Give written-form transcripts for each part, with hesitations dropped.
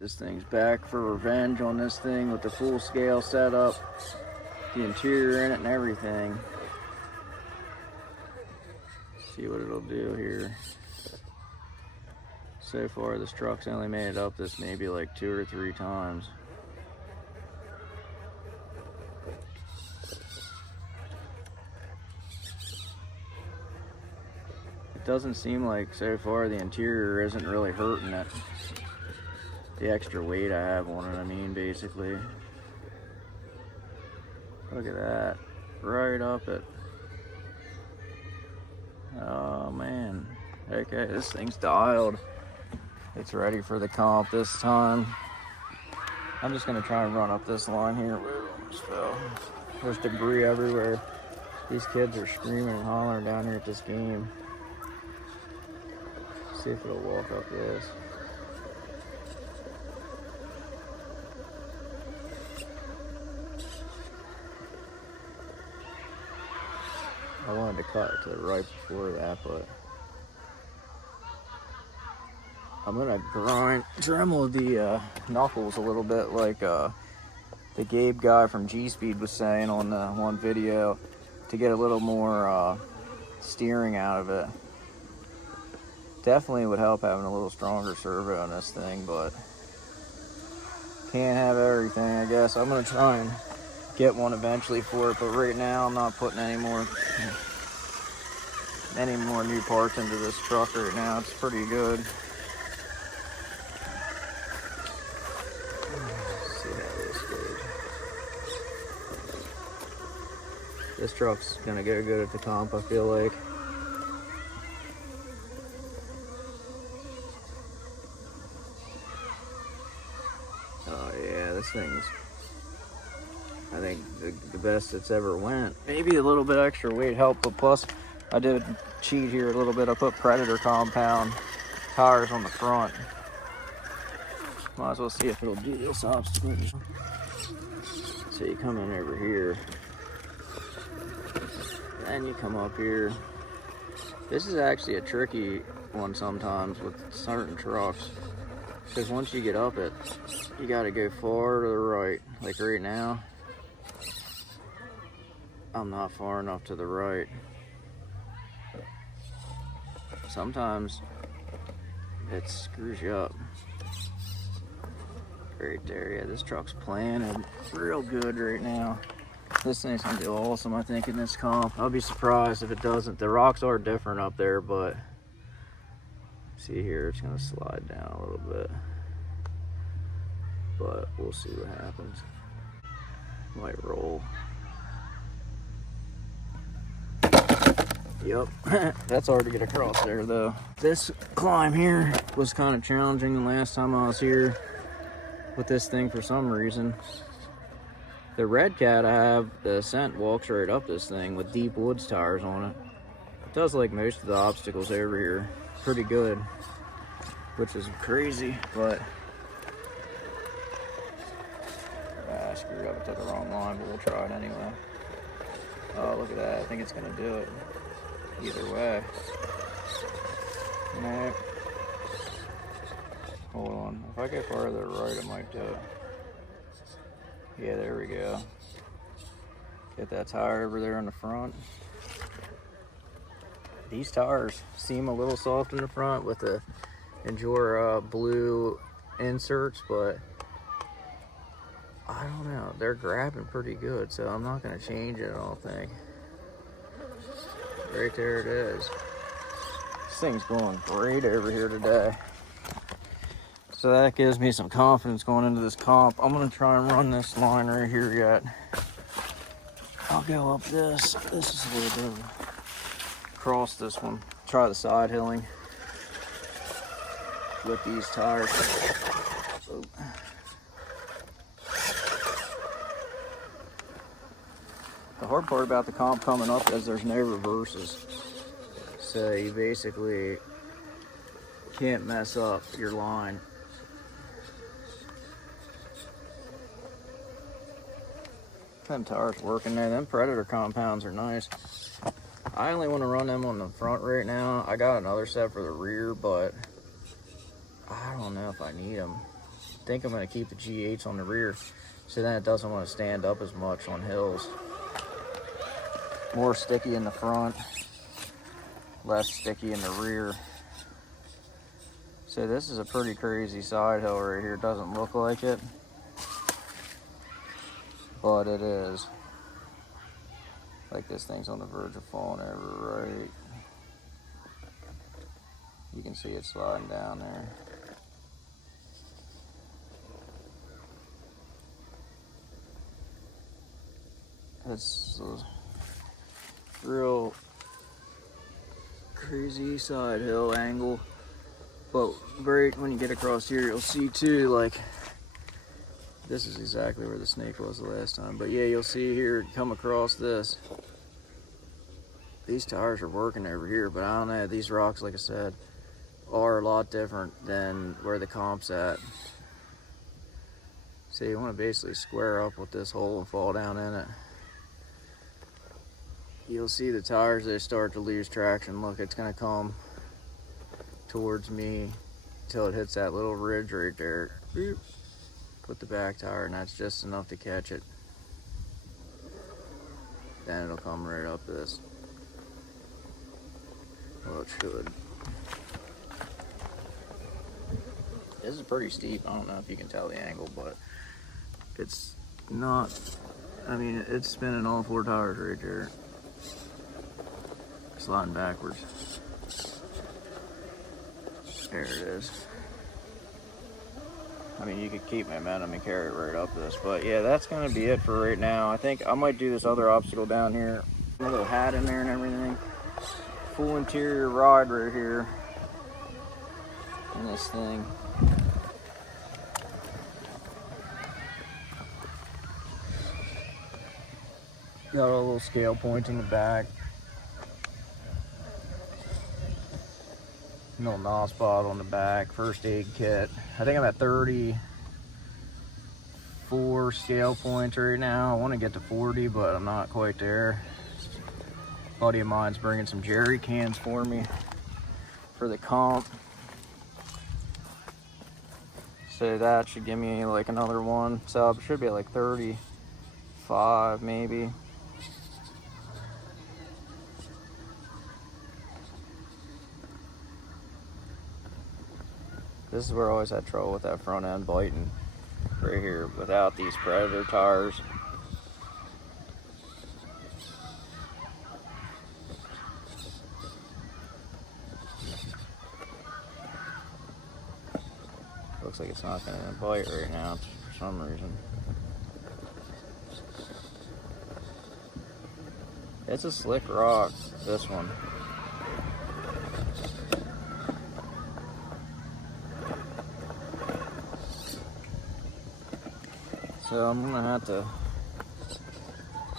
This thing's back for revenge on this thing with the full scale setup, the interior in it and everything. See what it'll do here. So far this truck's only made it up this maybe like 2 or 3 times. It doesn't seem like so far the interior isn't really hurting it. The extra weight I have on it, I mean, basically. Look at that. Right up it. Oh man. Okay, this thing's dialed. It's ready for the comp this time. I'm just gonna try and run up this line here. Where it almost fell. There's debris everywhere. These kids are screaming and hollering down here at this game. See if it'll walk up this. I wanted to cut it to the right before that, but I'm gonna dremel the knuckles a little bit, like the Gabe guy from G-Speed was saying on the one video, to get a little more steering out of it. Definitely would help having a little stronger servo on this thing, but can't have everything, I guess. I'm gonna try and get one eventually for it, but right now I'm not putting any more new parts into this truck right now. It's pretty good. Let's see how this goes. This truck's gonna go good at the comp, I feel like. Oh yeah, this thing's, I think, the best it's ever went. Maybe a little bit extra weight helped, but plus I did cheat here a little bit. I put Predator compound tires on the front. Might as well see if it'll do this obstacle. So you come in over here, then you come up here. This is actually a tricky one sometimes with certain trucks, because once you get up it, you got to go far to the right. Like right now, I'm not far enough to the right. Sometimes it screws you up. Right there, yeah, this truck's planted real good right now. This thing's gonna do awesome, I think, in this comp. I'll be surprised if it doesn't. The rocks are different up there, but see here, it's gonna slide down a little bit. But we'll see what happens. Might roll. Yep, that's hard to get across there though. This climb here was kind of challenging the last time I was here with this thing for some reason. The Red Cat I have, the Ascent walks right up this thing with deep woods tires on it. It does like most of the obstacles over here pretty good, which is crazy, but I screwed up, I took the wrong line, but we'll try it anyway. Oh, look at that, I think it's gonna do it. Either way. No. Hold on. If I go farther to the right, it might do it. Yeah, there we go. Get that tire over there in the front. These tires seem a little soft in the front with the Endura blue inserts, but I don't know. They're grabbing pretty good, so I'm not going to change it, I don't think. Right there it is. This thing's going great over here today. So that gives me some confidence going into this comp. I'm gonna try and run this line right here yet. I'll go up this. This is a little bit of a cross this one. Try the side hilling with these tires. Oh. The hard part about the comp coming up is there's no reverses. So you basically can't mess up your line. Them tires working there. Them Predator compounds are nice. I only want to run them on the front right now. I got another set for the rear, but I don't know if I need them. think I'm going to keep the G8s on the rear, so then it doesn't want to stand up as much on hills. More sticky in the front, less sticky in the rear. So this is a pretty crazy side hill right here. It doesn't look like it, but it is. Like this thing's on the verge of falling over, right? You can see it sliding down there. It's a real crazy side hill angle. But great when you get across here, you'll see too, like, this is exactly where the snake was the last time. But yeah, you'll see here, come across this. These tires are working over here, but I don't know, these rocks, like I said, are a lot different than where the comp's at. So you want to basically square up with this hole and fall down in it. You'll see the tires, they start to lose traction. Look, it's going to come towards me until it hits that little ridge right there. Boop. Put the back tire, and that's just enough to catch it. Then it'll come right up this. Well, it should. This is pretty steep. I don't know if you can tell the angle, but it's not, I mean, it's spinning all 4 tires right there. Sliding backwards. There it is. I mean, you could keep momentum and carry it right up this, but yeah, that's gonna be it for right now. I think I might do this other obstacle down here. A little hat in there and everything. Full interior ride right here. And this thing. Got a little scale point in the back. Little NOS bottle on the back. First aid kit. I think I'm at 34 scale points right now. I want to get to 40, but I'm not quite there. A buddy of mine's bringing some jerry cans for me for the comp. So that should give me like another one. So it should be like 35 maybe. This is where I always had trouble with that front end biting right here without these Predator tires. Looks like it's not going to bite right now for some reason. It's a slick rock, this one. So I'm gonna have to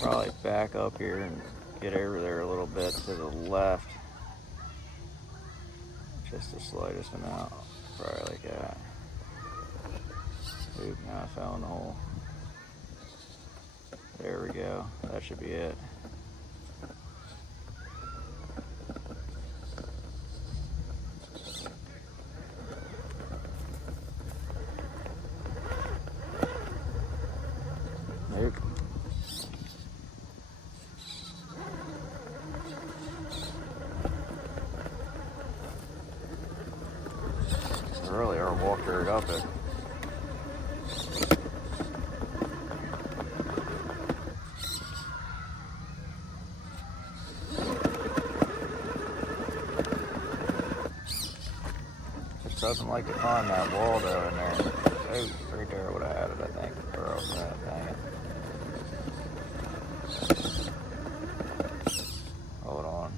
probably back up here and get over there a little bit to the left. Just the slightest amount, probably like that. Oop, now I fell in the hole. There we go, that should be it. Nope. Earlier I walked right up it. Just doesn't like to climb that wall though in there. Oh, right there would have had it, I think. Or else that, dang it. Hold on.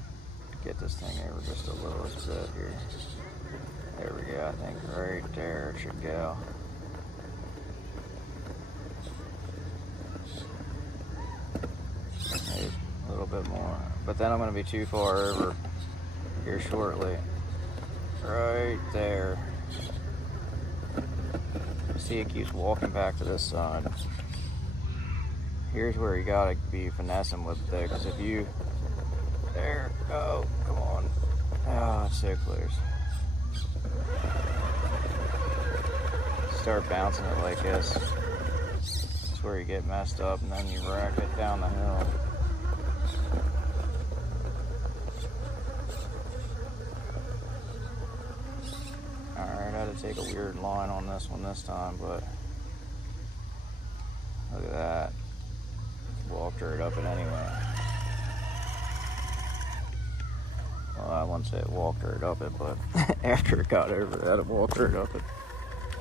Get this thing over just a little bit here. There we go, I think right there it should go. Maybe a little bit more. But then I'm going to be too far over here shortly. Right there. See, it keeps walking back to this side. Here's where you gotta be finessing with it, because if you, there, go, come on. Ah, it's so close. start bouncing it like this, that's where you get messed up, and then you rack it down the hill. Alright, I had to take a weird line on this one this time, but look at that. Walked right up it anyway. Well, I wouldn't say it walked right up it, but after it got over it, it walked right up it.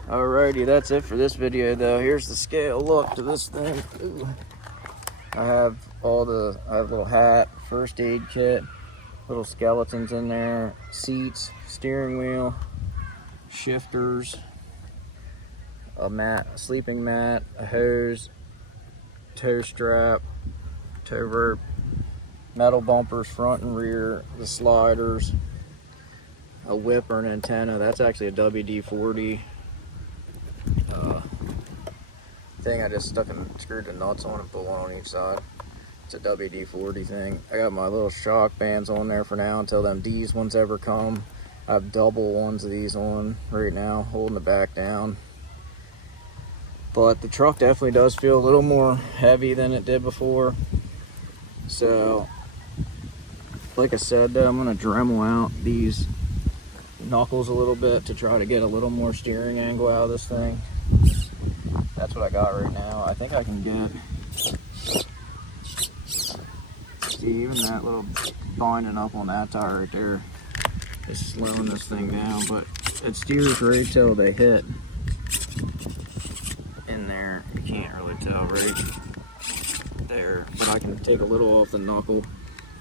Alrighty, that's it for this video though. Here's the scale look to this thing. Ooh. I have a little hat, first aid kit, little skeletons in there, seats, steering wheel, shifters, a sleeping mat, a hose, tow strap, tow rope, metal bumpers front and rear, the sliders, a whip or an antenna. That's actually a WD-40 thing. I just stuck and screwed the nuts on and put one on each side. It's a WD-40 thing. I got my little shock bands on there for now until them D's ones ever come. I have double ones of these on right now, holding the back down. But the truck definitely does feel a little more heavy than it did before. So, like I said though, I'm gonna Dremel out these knuckles a little bit to try to get a little more steering angle out of this thing. That's what I got right now. I think I can get, see, even that little binding up on that tire right there is slowing this thing down, but it steers right till they hit in there. You can't really tell right there, but I can take a little off the knuckle,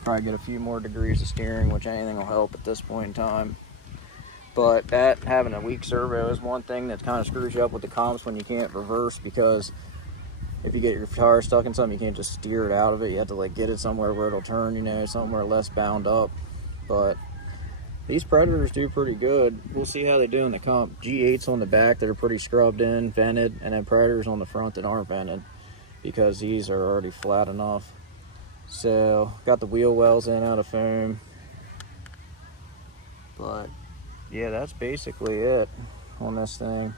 probably get a few more degrees of steering, which anything will help at this point in time. But that, having a weak servo is one thing that kind of screws you up with the comps when you can't reverse, because if you get your tire stuck in something, you can't just steer it out of it. You have to like get it somewhere where it'll turn, you know, somewhere less bound up. But these Predators do pretty good. We'll see how they do in the comp. G8s on the back that are pretty scrubbed in, vented, and then Predators on the front that aren't vented, because these are already flat enough. So, got the wheel wells in out of foam. But yeah, that's basically it on this thing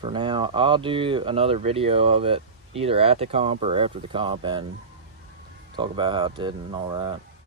for now. I'll do another video of it either at the comp or after the comp and talk about how it did and all that.